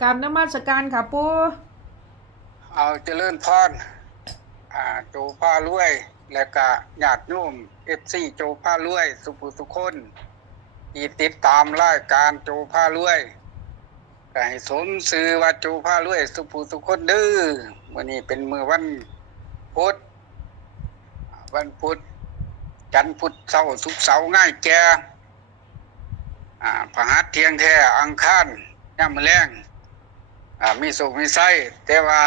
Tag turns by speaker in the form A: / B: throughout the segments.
A: กราบนมัสการค่ะปู
B: เอาเจริญพรอ่าโจผ้ารวย และก็ญาติโยมเอฟซีโจผ้ารวย สุภุสุคนที่ติดตามรายการโจผ้ารวยก็ให้สมสื่อว่าโจผ้ารวย สุภุสุคนเด้อวันนี้เป็นมือวันพุธวันพุธจันทร์พุธเสาร์ศุกร์เสาร์ง่ายแก่อ่าพหัสเที่ยงแท้อังคารย่ำมอแรง มีสุขมีไส้แต่ว่า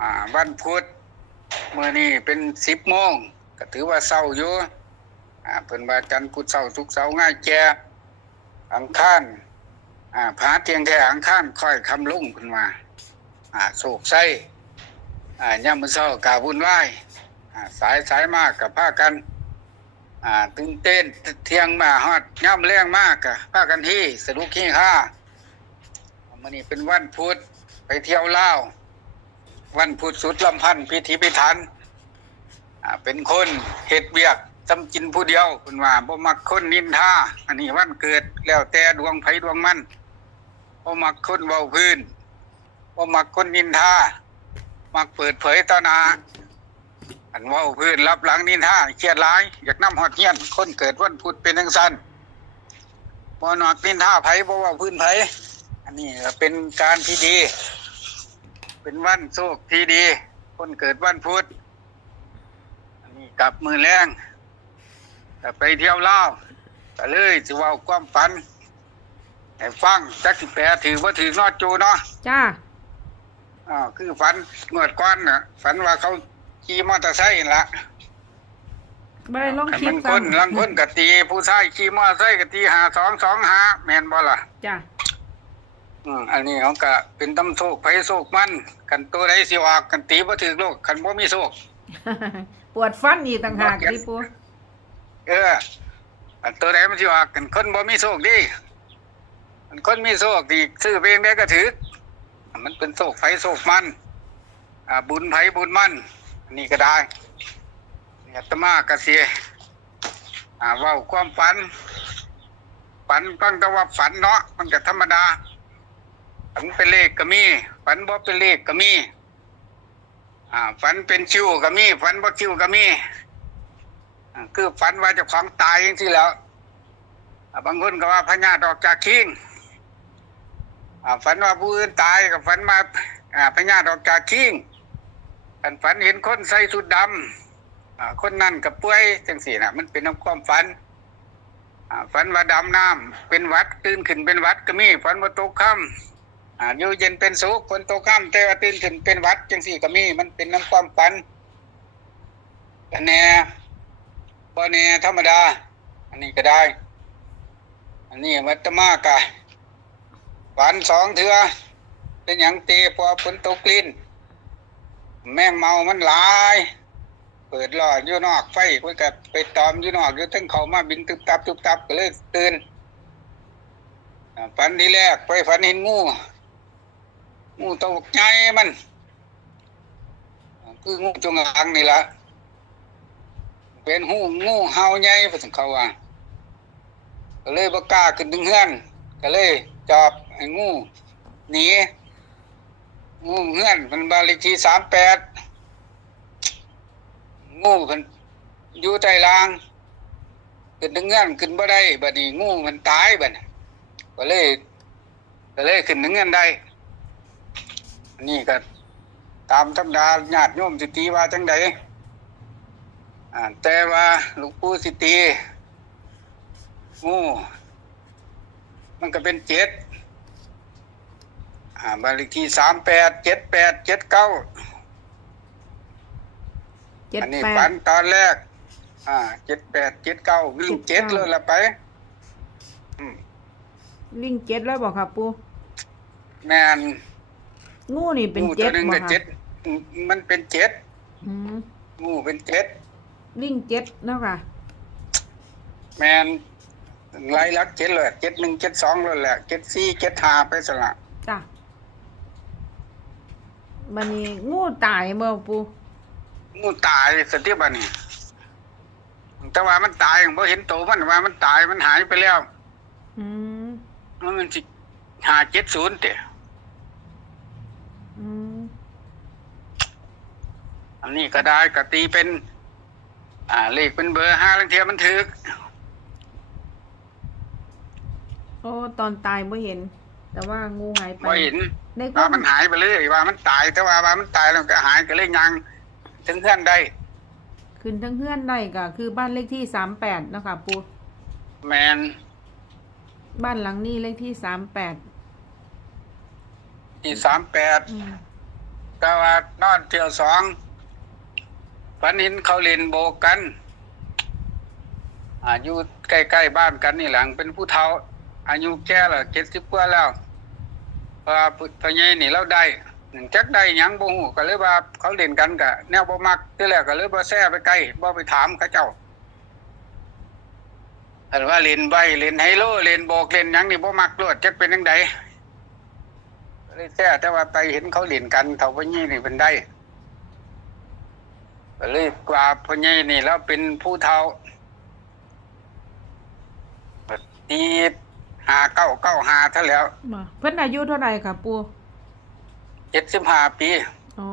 B: อ่าวันพุธเมื่อนี้เป็นสิบโมงก็ถือว่าเศร้าอยู่อ่าเพิ่นว่าจันทร์พุธเสาร์ศุกร์เสาง่ายแก่อังคารอ่าเทียงแท้อังคารค่อยคำลุ่งเพิ่นมาโศกไส้อ่าย่ำมือเช้ากาวุ่นวายสายสายมากกับพากันตื่นเต้นเทียงมาฮอดย่ำแรงมากกะพากันที่สนุกขี้ค่า มันนี้เป็นวันพุธไปเที่ยวเล่าวันพุธสุดลำพันธ์พิธีพิธันเป็นคนเฮ็ดเบียกทำกินผู้เดียวคุณว่าบ่มักคนนินทาอันนี้วันเกิดแล้วแต่ดวงไผดวงมันบ่มักคนเว้าพื้นบ่มักคนนินทามักเปิดเผยต่อหน้าอันเว้าพื้นรับหลังนินทาเครียดหลายอยากนำฮอดเฮียนคนเกิดวันพุธเป็นจังซั่นบ่นอกนินทาไผบ่เว้าพื้นไผ อันนี้ก็เป็นการที่ดี เป็นวันโชคที่ดี คนเกิดวันพุธอันนี้กลับมือแรงก็ไปเที่ยวเล่าวก็เลยจะเว่าความฝันให้ฟังจักสิแปรถือว่าถือนอดจูเนาะ
A: จ้า
B: อ่าคือฝันงวดก้อนน่ะฝันว่าเขาขี่มอเตอร์ไซค์นั่นละ
A: ไม่ได้ลงคลิ
B: มั
A: ป
B: น
A: กั
B: คนนลังคนกะตี ผู้ชายขี่มอเตอร์ไซค์กะตีหาสองสองหาแมนบ่ล่ะ
A: จ้า
B: อืมอันนี้เขาก็เป็นตำโศกไผโศกมันกันตัวใดสิออกกันตีบ่ถึกโลกกันบ่มีโศก
A: ปวดฟันอีกต่างหากดิปู
B: เอออันตัวใดมันสิออกกันคนบ่มีโศกดิมันคนมีโศกดีซื้อเพลงได้ก็ถือมันเป็นโศกไผโศกมันอ่าบุญไผบุญมันอันนี้ก็ได้เนี่ยอาตมาก็สิอ่าเว้าความฝันฝันตั้งแต่ว่าฝันเนาะมันก็ธรรมดา ฝันเป็นเลขก็มีฝันบ่เป็นเลขก็มีอ่าฝันเป็นชิวก็มีฝันบ่ชิวก็มีอ่คือฝันว่าจ้าของตายอย่างที่แล้วบางคนก็ว่าพญาดอกจากคิงฝันว่าผู้อื่นตายก็ฝันมาพญาดอกจากคิงฝันเห็นคนใส่ชุดดำคนนั่นกับป่วยจังสี่น่ะมันเป็นน้ำความฝันฝันว่าดำน้ำเป็นวัดตื่นขึ้นเป็นวัดก็มีฝันว่าตกค่ำ อ่าอยู่เย็นเป็นสุขฝนโตกค่ำแต่ว่าตื่นขึ้นเป็นวัดจังสี่ก็มีมันเป็นน้ำความฝันแต่แน่บ่แน่ธรรมดา อันนี้ก็ได้ อันนี้วัตมากะฝันสองเถือเป็นอย่างตีพอฝนตกลิ้นแมงเมามันหลาย เปิดหลอดอยู่นอกไฟไว้กับไปตอมอยู่นอกอยู่ทั้งเขามาบินตึบตับตึบตับก็เลยตื่นฝันที่แรกไปฝันเห็นงู งูตัวใหญ่มัน คืองูจงอางนี่ละเป็นหูงูเห่าใหญ่พระสังเขาว่าก็เลยบกล้าขึ้นถึงเฮือน ก็เลยจอบไอ้งูหนีงูเฮือนมันบาลขที่สามแปดงูเพิ่นอยู่ใต้างขึ้นถึงเงื่อนขึ้นบ่ได้บัดนี้งูมันตายบัดน่ะก็เลยก็เลยขึ้นถึงเงื่อนได้ นนี่ก็ตามธรรมดาญาติโยมสิตีว่าจังใดอ่าแต่ว่าหลวงปู่สิตีงูมันก็เป็นเจ็ดอ่าบ้านเลขที่สามแปดเจ็ดแปดเจ็ดเก้า
A: เจ็ด
B: อันนี้
A: แป
B: ฝั
A: ด
B: นตอนแรก อ่าเจ็ดแปดเจ็ดเก้าวิ่งเจ็ด
A: เจ็ด
B: เล
A: เก้า
B: ยละไปอืม
A: ลิงเจ็ดแล้วบอกค่ะปู
B: แมน
A: งูนี่เป็น
B: งู
A: เจ็
B: ตัว
A: ด
B: หนึ่ง
A: บ่
B: ก็
A: ค่ะ
B: เจ็ดอืมมันเป็นเจ็ด
A: อืม
B: งูเป็นเจ็ด
A: ลิงเจ็ดเนาะค่ะ
B: แมนไล่ลักเจ็ดเลยเจ็ดหนึ่งเจ็ดสองเลยแหละเจ็ดสี่เจ็ดห้าไปสละ
A: จ้ามันนี่งูตายเมื่อปู
B: งูตายสติบันนี่แต่ว่ามันตายผมเห็นโตวมันว่ามันตายมันหายไปแล้ว
A: อืม
B: มันสิหาเจ็ดศูนย์เตะ อันนี้ก็ได้ก็ตีเป็น อ่าเลขเป็นเบอร์ห้าลังเทียมันถึก
A: โอ้ตอนตายบ่เห็น แต่ว่างูหายไป
B: พอเห็น
A: ในควา
B: ว่ามมันหายไปเลยว่ามันตายแต่ว่าว่ามันตายแล้วก็หายก็เลยยังถึงเพื่อนได้
A: ขึ้นทั้งเพื่อนได้ก็คือบ้านเลขที่สามแปดนาะคะปู
B: แมน
A: บ้านหลังนี้เลขที่สามแปด
B: ที่สามแปดก็ว่านอนเที่ยวสอง ฝันเห็นเขาเล่นโบกันอายุใกล้ๆบ้านกันนี่หลังเป็นผู้เฒ่า อายุแก่แล้วเจ็ดสิบกว่าแล้วพอพอใหญ่นี่เราได้หนึ่งจักได้ยังบ่ฮู้ก็เลยว่าเขาเล่นกันกะแนวบ่มักที่แรกก็เลยบ่แซ่ไปใกลบ่ไปถามเขาเจ้าอันว่าเล่นใบเล่นไฮโลเล่นโบกเล่นยังนี่บ่มักโลดจักเป็นจังไดก็เลยแซ่แต่ว่าไปเห็นเขาเล่นกันเฒ่าพ่อใหญ่นี่เป็นได้ ก็เลยกว่าพ่อใหญ่นี่แล้วเป็นผู้เฒ่าตีหาเก้าเก้าหาเท่าแล้ว
A: มาเพิ่นอายุเท่าไหร่ค่ะปู
B: เจ็ดสิบห้าปี
A: อ๋อ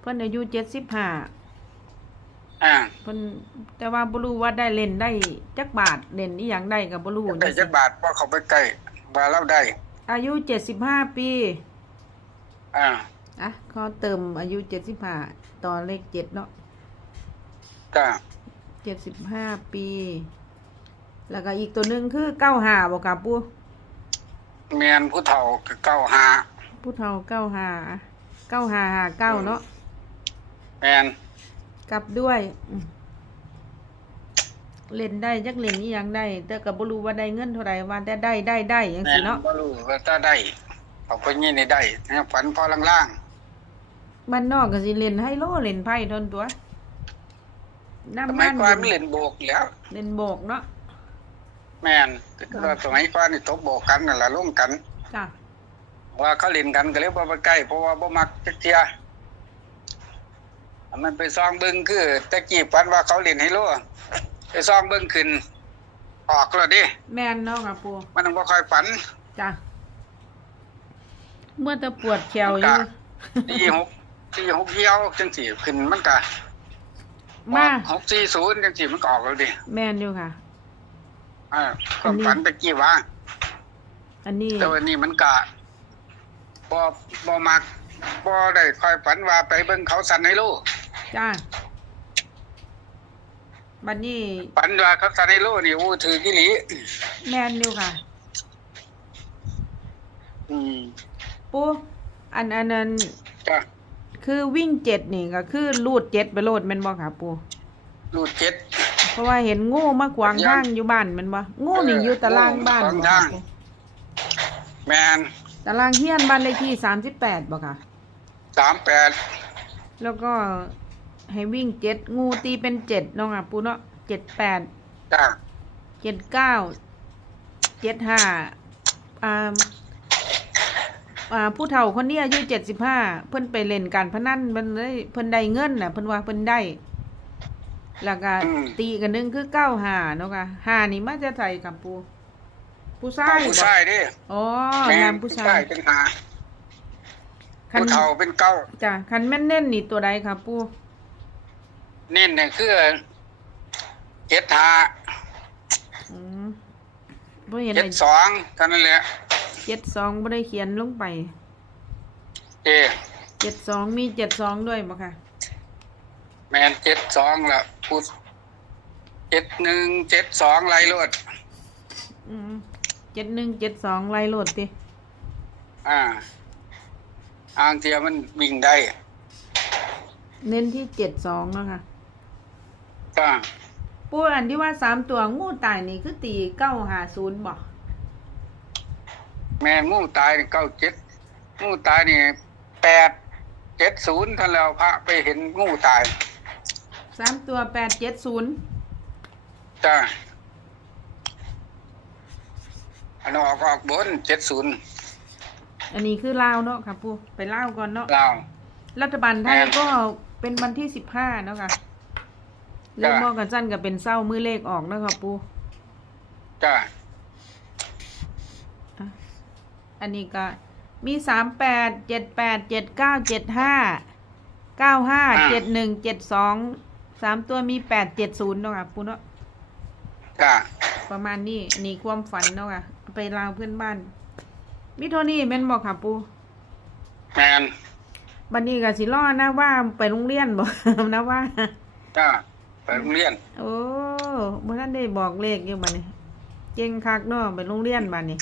A: เพิ่นอายุเจ็ดสิบห้า
B: อ่า
A: เพิ่นแต่ว่าบ่รู้ว่าได้เล่นได้จักบาทเล่นอีหยังได้ก็บ่รู้
B: ได้จักบาทว่าเขาไปใกล้ว่าเราได้
A: อายุเจ็ดสิบห้าปี
B: อ่า
A: อะเขาเติมอายุเจ็ดสิบห้าต่อเลขเจ็ดเนาะ
B: ก็
A: เจ็ดสิบห้าปี แล้วก็อีกตัวหนึ่งคือเก้าหาบอกกับปู
B: เมียนผู้เฒ่าคือเก้าหา
A: ผู้เฒ่าเก้าหาเก้าหาหาเก้าเนาะ
B: แม่น
A: กลับด้วยอืมเล่นได้จักเล่นอีหยังได้ แต่ก็บ่รู้ว่าได้เงินเท่าไหร่ว่าแต่ได้ได้ได้อย่าง
B: แม่
A: สิ
B: น
A: เนาะ
B: บ่รู้ว่าถ้าได้เอาไปยี่นี่ได้เนี่ยฝันพอล่าง
A: บ้านนอกก็สิเล่นไฮโลเล่นไพ่ทนตัว
B: ๆ
A: น้ำ
B: สมั
A: มั
B: ย
A: น
B: ก่อนมันเล่นโบกแล้ว
A: เล่นโบกเนาะ
B: แม่นแต่ก็สมัยก่อนนี่ตบโบกกันนั่นล่ะลงกัน
A: จ้ะ
B: ว่าเขาเล่นกันก็เลยบ่ไปใกล้เพราะว่าบ่มักจักเที่ยอันมันไปซองเบิ่งคือตะกี้ฝันว่าเขาเล่นไฮโลไปซองเบิ่งขึ้น ออกแล้วดิ
A: แม่นเนาะค่ะปู
B: มันบ่ค่อยฝัน
A: จ้ะเมื่อจะปวดแขวอยู่
B: สี่หก สี่หกเยี่ยวจังสี่ขึ้นมันก็
A: มา
B: หกสี่ศูนย์จังสี่มันก็ออกแล้วดิ
A: แม่นอยู่ค่ะ
B: อ่าความฝันตะกี้ว่า
A: อันนี้
B: แต่วันนี้มันก็บ่บ่มักบ่ได้ค่อยฝันว่าไปเบิ่งเขาสันให้ลูก
A: จ้าบัดนี้
B: ฝันว่าเขาสันให้ลูกนี่อู้ถือกิหลี
A: แม่นอยู่ค่ะ
B: อืม
A: ปูอันอันนั้น
B: จ้ะ
A: คือวิ่งเจ็ดนี่ก็คือลูดเจ็ดไปโลดแม่นบ่ค่ะปู
B: ลูกเจ็ด
A: เพราะว่าเห็นงูมาขวางทางอยู่บ้านแม่นบ่งูนี่อยู่ตารางบ้าน
B: ขวาง
A: บ่ค่ะ
B: ทาง
A: ปู
B: แมน
A: ตารางเฮียนบ้านเลขที่สามสิบแปดบ่ค่ะ
B: สามแปด
A: แล้วก็ให้วิ่งเจ็ดงูตีเป็นเจ็ดเนาะค่ะปูเนาะเจ็ดแปด
B: จ้ะ
A: เจ็ดเก้า เจ็ดห้าอ่า อ่าผู้เฒ่าคนนี้อายุเจ็ดสิบห้าเพิ่นไปเล่นการพนันเพิ่นเลยเพิ่นได้เงินน่ะเพิ่นว่าเพิ่นได้แล้วก็ตีกันหนึงคือเก้าหาเนาะค่ะหานี่มาจะใส่กับปูผู้ชา
B: เอา
A: ย
B: ผู้
A: บ่
B: ชายดิ
A: อ๋อ
B: แม่
A: นามผู้ชาย
B: เป็นหา
A: คัน
B: ผู้เฒ่าเป็นเก้า
A: จ้ะคันแม่นเน่นนี่ตัวใดครับปู
B: เน้นเนี่ยคือเจ็ดหา
A: อืมบ่เห็น
B: เจ็
A: ไอ้
B: ดสองกันนั่นแหละ
A: เจ็ดสองบ่ได้เขียนลงไป
B: เอ
A: เจ็ดสองมีเจ็ดสองด้วยบ่ค่ะ
B: แมนเจ็ดสองละพูดเจ็ดหนึ่งเจ็ดสองไรรถ
A: อืมเจ็ดหนึ่งเจ็ดสองไล่โหลดติ
B: อ่าทางเทียมันวิ่งได้
A: เน้นที่เจ็ดสองแล้วค่ะ
B: ก็
A: ปูอันที่ว่าสามตัวงูตายนี่คือตีเก้าหาศูนย์บ่
B: แม่งูตายเก้าเจ็ดงูตายนี่แปดเจ็ดศูนย์ท่านแล้วพระไปเห็นงูตาย
A: สามตัวแปดเจ็ดศูนย์
B: จ้าอันออกออกบนเจ็ดศูนย์
A: อันนี้คือลาวเนาะค่ะปูไปลาวก่อนเนาะ
B: ลาว
A: รัฐบาลไทย
B: แม่น
A: ก็เป็นวันที่สิบห้าเนาะค่ะเลข
B: จ้ะ
A: มอกันสั้นก็เป็นเศร้ามือเลขออกเนาะค่ะปู
B: จ้า
A: อันนี้ก็มีสามแปดเจ็ดแปดเจ็ดเก้าเจ็ดห้าเก้าห้าเจ็ดหนึ่งเจ็ดสองสามตัวมีแปดเจ็ดศูนย์เนาะค่ะปูเนาะ
B: จ้า
A: ประมาณนี้อันนี่ความฝันเนาะค่ะไปลาวเพื่อนบ้านมิโทนี่แม่นบอกค่ะปู
B: แมน
A: บันนี้ก็สิรอนะว่าไปโรงเรียนบ่นะว่า
B: จ้าไปโรงเรียน
A: โอ้บ่ทันได้บอกเลขอยู่บัดนี้เก่งคักเนาะไปโรงเรียนบัดนี้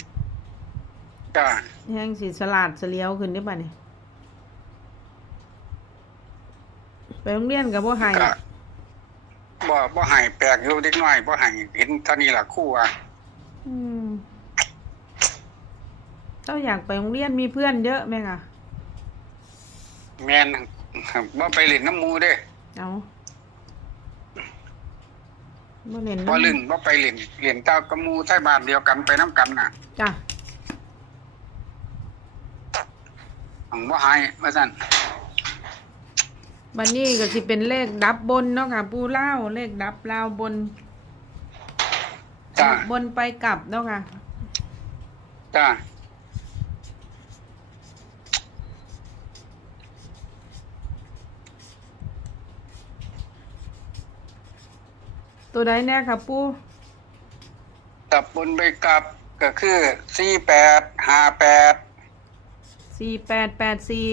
B: จ้า
A: แฮงสิสลาดเสลียวขึ้นได้บัดนี้ไปโรงเรียนก็บ่ให้
B: ก็บ่บ่ให้แปลกอยู่เด็กน้อยบ่ให้เห็นเท่านี้ล่ะครู่อะ
A: อืมเจ้าอยากไปโรงเรียนมีเพื่อนเยอะไหมคะ
B: แมนบ่ไปเล่นน้ำหมูเด้
A: เอาบ่เล่น
B: บ่ลึงบ่ไปเล่นเล่นเต้ากับหมู่ไทบ้านเดียวกันไปน้ำกันน่ะ
A: จ้ะ
B: หังบ่ให้ว่าซั่น
A: บัดนี้ก็สิเป็นเลขดับบนเนาะค่ะ ปูเล่าเลขดับลาวบน
B: จ้า
A: บนไปกลับเนาะค่ะ
B: จ้า
A: ตัวใดแน่ค่ะปู
B: ตับบนไปกลับก็คือ4858
A: สี่แปดแปดสี่
B: 5885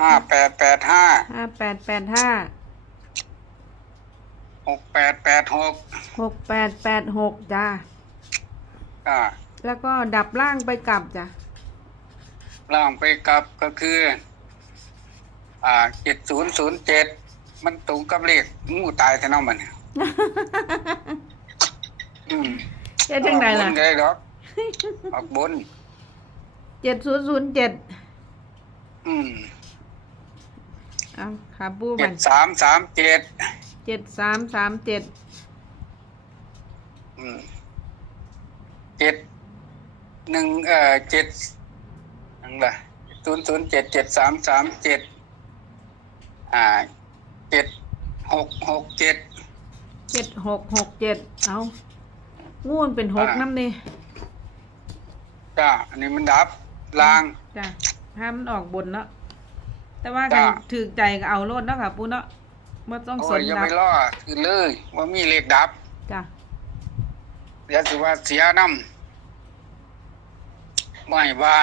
A: ห้าแปดแปดห้า
B: 6886
A: หกแปดแปดหกจ้า
B: อ่า
A: แล้วก็ดับล่างไปกลับจ้ะ
B: ล่างไปกลับก็คือ อ่าเจ็ดศูนย์ศูนย์เจ็ดมันตรงกับเลขงูตายแต่น้องมันเนี่ยอืม
A: เจ๊จังไดล่ะ
B: ออกบนได้ดอกออกบน
A: เจ็ดศูนย์ศูนย์เจ็ด
B: อืม
A: เอาค่ะปู
B: เจ็
A: มั
B: ด
A: น
B: สามสามเจ็ด
A: เจ็ดสามสามเจ็ด
B: อืมเจ็ดหนึ่งเอ่อเจ็ดนั่นแหละศูนย์ศูนย์เจ็ดเจ็ดสามสามเจ็ดอ่าเจ็ดหกหกเจ็ด
A: เจ็ดหกหกเจ็ดเอางูมันเป็นหก
B: อ่า
A: น้ำนี่
B: จ้าอันนี้มันดับ ล่าง
A: จ้ะห้ามมันออกบนเนาะแต่ว่า
B: จ้ะ
A: กันถือใจก็เอาโลดเนาะค่ะปูเนาะไม่ต้อง
B: โอ้
A: ส
B: ย
A: น
B: อย่า
A: ดั
B: ไป
A: บ
B: ล่อคือเลยว่ามีเลขดับ
A: จ้ะ
B: เดี๋ยวสิว่าเสียน้ำไม่ว่า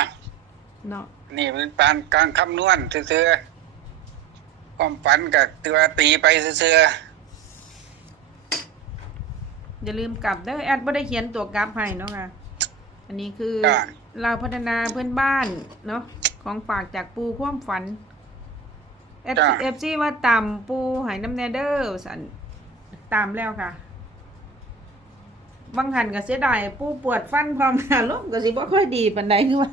A: เนาะ
B: นี่เป็นการการคำนวณซื่อๆความฝันกับตัวตีไปซื่อ
A: อย่าลืมกลับเด้อแอดไม่ได้เขียนตัวกราฟให้เนาะค่ะ อันนี้คือ
B: ๆจ้า
A: เราพัฒนาเพื่อนบ้านเนาะของฝากจากปูความฝันเอฟ
B: จ้ะ
A: เอฟซีว่าตามปูใหายน้ำแนเดอร์สันตามแล้วค่ะ บางหันก็เสียดายปูปวดฟันพร้อมอารมณ์ก็สิบ่ค่อยดีปานใดคือว่า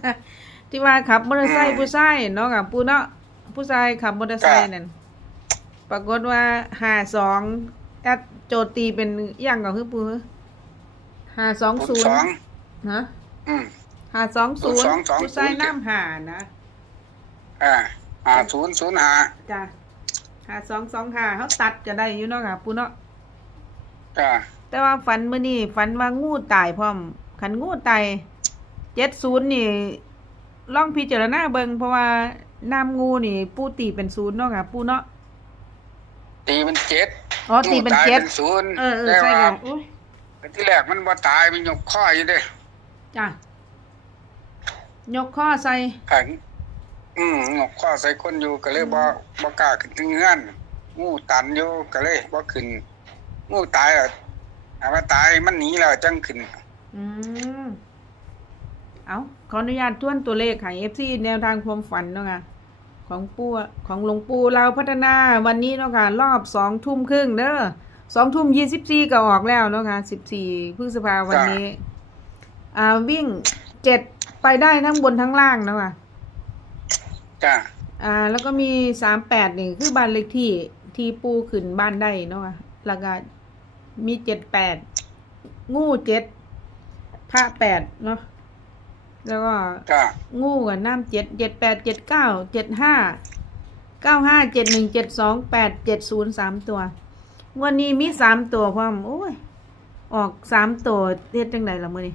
A: ที่ว่าขับมอเตอร์ไซค์ผู้ชายเนาะค่ะปูเนาะผู้ชายขับมอเตอร์ไซค์นั่นปรากฏว่าหาสองแอดโจทย์ตีเป็นอหย่างก็คือปูหาสอง
B: ศู
A: ศู
B: น
A: น
B: ย์สอง
A: ย์ฮะ
B: อืม
A: หาสองศูนย์
B: สองสอง
A: ผู้ชาย
B: ศูนย์
A: น้ำหานะ
B: อ่าอ่าศูนย์ศูนย์ห้า
A: จ้ะหาสองสองหาเขาตัดจะได้อยู่เนาะค่ะปูเนาะ
B: จ้า
A: แต่ว่าฝันมื้อนี้ฝันว่างูตายพร้อมขันงูตายเจ็ดศูนย์นี่ลองพิจารณาเบิ่งเพราะว่าน้ำงูนี่ ปูตีเป็นศูนย์เนาะค่ะปูเนาะ
B: ตีเป็นเจ็ด
A: อ๋อตีเป็น
B: ตาย
A: เจ็ด
B: เป็นศูนย์
A: เออเออ
B: แต่
A: ใช่
B: ว่า
A: ค่ะอุ้ย
B: ที่แรกมันบ่ตายมันยกข้ออยู่เด้
A: จ้ะยกข้อใส่
B: ขันอืมยกข้อใส่คนอยู่ก็เลยบ่บ่กล้าขึ้นถึงเงื่อนงูตันอยู่ก็เลยบ่ขึ้นงูตายอะถ้าว่าตายมันหนีแล้วจังขึ้น
A: อืมเอาขออนุญาตทวนตัวเลขค่ะ FC แนวทางความฝันเนาะค่ะของปู่ของหลวงปู่เราพัฒนาวันนี้เนาะค่ะรอบสองทุ่มครึ่งเด้อสองทุ่มยี่สิบสี่ก็ออกแล้วเนาะค่ะสิบสี่พฤษภาวันนี้ อ่าวิ่งเจ็ดไปได้ทั้งบนทั้งล่างเนาะค่ะ
B: จ้า
A: อ่า แล้วก็มีสามแปดนี่คือบ้านเลขที่ที่ปูขึ้นบ้านได้เนาะค่ะแล้วก็มีเจ็ดแปดงูเจ็ดพระแปดเนาะแล้วก็
B: จ้า
A: งูกับน้ำเจ็ดเจ็ดแปดเจ็ดเก้าเจ็ดห้าเก้าห้าเจ็ดหนึ่งเจ็ดสองแปดเจ็ดศูนย์สามตัวงวันนี้มีสามตัวพร้อมโอ้ย ออกสามตัวเฮ็ดจังไดล่ะมื้อนี้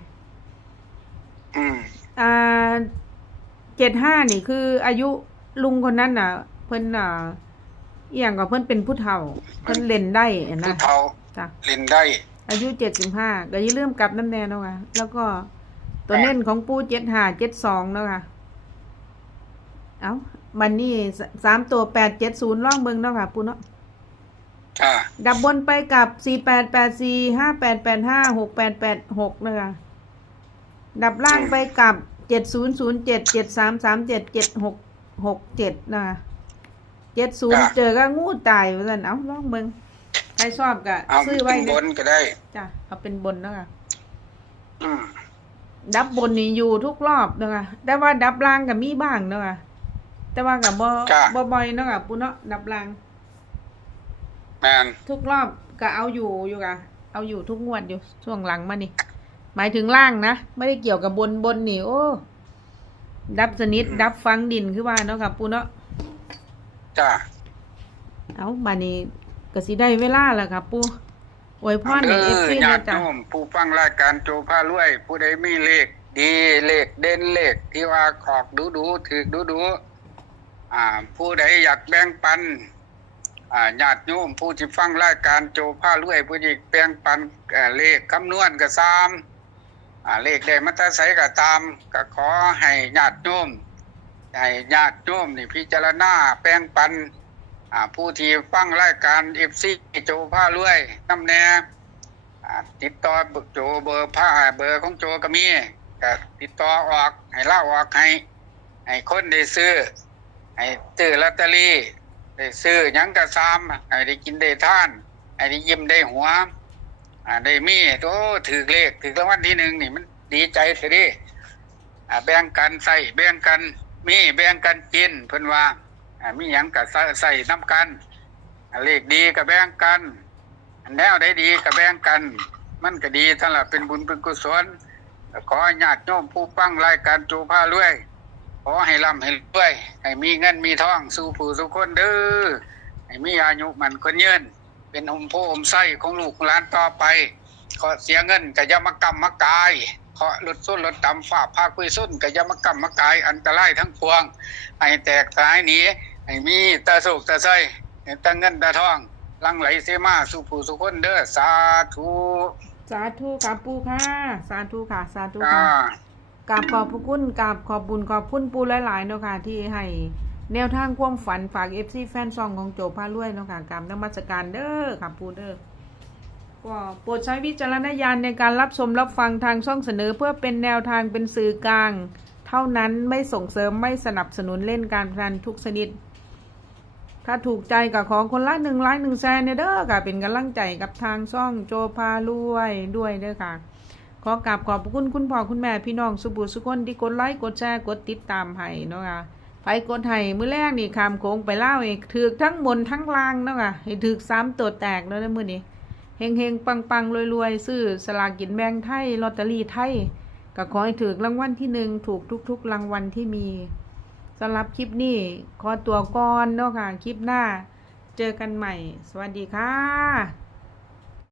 B: อืม
A: อ่าเจ็ดห้านี่คืออายุลุงคนนั้นน่ะพิ่นอ่าอีหยังก็เพิ่นเป็นผู้เฒ่า เพิ่นเล่นได้อะ
B: ผู้
A: นะ
B: เฒ่า
A: จ้ะ
B: เล่นได้
A: อายุเจ็ดสิบห้าก็อย่าลืมกลับน้ำแน่เนาะค่ะแล้วก็ตัวเน้นของปูเจ็ดห้าเจ็ดสองเนาะค่ะเอาบันนี้สสามตัวแปดเจ็ดศูนย์ล่องเบิงเนาะค่ะปูเนาะ
B: จ้า
A: ดับบนไปกับสี่แปดแปดสี่ห้าแปดแปดห้าหกแปดแปดหกนะคะ ดับล่างไปกับเจ็ดศูนย์ศูนย์เจ็ดเจ็ดสามสามเจ็ดเจ็ดหกหกเจ็ดนะคะเจ็ดศูนย์เจอก็งูตายว่าซั่นเอาล่องเบิงใครชอบก็
B: เอา
A: ซื้อไว้
B: เป็นบ
A: เด้อน
B: ก็ได้
A: จ้ะเอาเป็นบนเนาะค่ะ
B: อืม
A: ดับบนนี่อยู่ทุกรอบเนาะค่ะแต่ว่าดับล่างก็มีบ้างเนาะค่ะแต่ว่ากับบ่
B: จ้ะ
A: บ่บ่อยเนาะค่ะปุเนาะดับล่าง
B: แมน
A: ทุกรอบก็เอาอยู่อยู่ค่ะเอาอยู่ทุกงวดอยู่ช่วงหลังมานี่ หมายถึงล่างนะ ไม่ได้เกี่ยวกับบนบนนี่ โอ้ ดับสนิท ดับฟังดินคือว่าเนาะค่ะปูเนาะ
B: จ้า
A: เอามานี่ก็สิได้เวลาแล้วค่ะปูอวยพร
B: เอ
A: ให้เอฟ
B: อ
A: ซี
B: ญา
A: นะ
B: ติ
A: จ้ะ
B: โยมผู้ฟังรายการโจพารวย ผู้ใดมีเลข ดีเลขเด่นเลข ที่ว่าขอกดูดูๆถือดูดูๆอ่า ผู้ใดอยากแบ่งปัน อ่าญาติโยมผู้ที่ฟังรายการโจพารวย ผู้ที่แบ่งปันเอ่อเลขคำนวณก็ซ้ำอ่า เลขได้มาตราใสก็ตามก็ขอให้ญาติโยมให้ญาติโยมนี่พิจารณาแบ่งปันอาผู้ที่ฟังรายการเอฟซีโจผ้ารวยน้ำแน่ติดต่อเบอร์โจเบอร์ผ้าเบอร์ของโจก็มีก็ติดต่อออกให้เล่าออกให้ให้คนได้ซื้อให้ซื้อลอตเตอรี่ได้ซื้อยังกระซามให้ได้กินได้ท่านให้ได้ยิ้มได้หัว อ่าได้มีโตถือเลขถือรางวัลที่หนึ่งนี่มันดีใจเสียดิอ่าแบ่งกันใส่แบ่งกันมีแบ่งกันกินเพิ่นว่าอ่ามีหยังก็ใส่ใส่น้ำกันอ่าเลขดีก็แบ่งกันอันแนวได้ดีก็แบ่งกัน มันก็ดีทั้งละเป็นบุญเป็นกุศลขอญาติโยมผู้ฟังรายการจูผ้ารวยขอให้ร่ำให้รวยให้มีเงินมีทอง สู่ผู้สุคนเด้อให้มีอายุมันคนยืน เป็นอมโพอมไส้ของลูกของหลานต่อไปขอเสียเงินก็อย่ามากรรมมากายขอลดส้นลดต่ำฝ่าภาคุยส้นก็อย่ามากรรมมากาย อันตรายทั้งพวงให้แตกสายหนีให้มีตาสุกตาใสให้ตาเงินตาทองหลังไหลเสมาสู่ผู้สุคนเด้อสาธุ
A: สาธุค่ะปูค่ะ สาธุค่ะ สาธุ
B: อ่า
A: ค่ะกราบขอบพระคุณกราบขอบบุญขอบคุณปูหลายๆเนาะค่ะที่ให้ แนวทางความฝันฝากเอฟซีแฟนซองของโจพารวยเนาะค่ะกราบนมัสการเด้อค่ะปูเด้อก็โปรดใช้วิจารณญาณในการรับชมรับฟังทางช่องเสนอเพื่อเป็นแนวทางเป็นสื่อกลาง เท่านั้นไม่ส่งเสริมไม่สนับสนุนเล่นการพนันทุกชนิด ถ้าถูกใจกับของคนละหนึ่งไลค์หนึ่งแชร์เนี่ยเด้อค่ะเป็นกำลังใจกับทางช่องโจพารวยด้วยเด้อค่ะ ขอกราบขอบคุณคุณพ่อคุณแม่พี่น้องสุบุสุคนที่กดไลค์กดแชร์กดติดตามให้เนาะค่ะ ไปกดให้มื้อแรกนี่คำโค้งไปเล่าเองถือทั้งบนทั้งล่างเนาะค่ะให้ถือสามตัวแตกเนาะในมื้อนี้เฮงเฮงปังปังรวยรวยซื้อสลากกินแบ่งไทยลอตเตอรี่ไทยก็ขอให้ถือรางวัลที่หนึ่งถูกทุก ๆ รางวัลที่มีสำหรับคลิปนี้ขอตัวก่อนเนาะค่ะคลิปหน้า เจอกันใหม่ สวัสดีค่ะ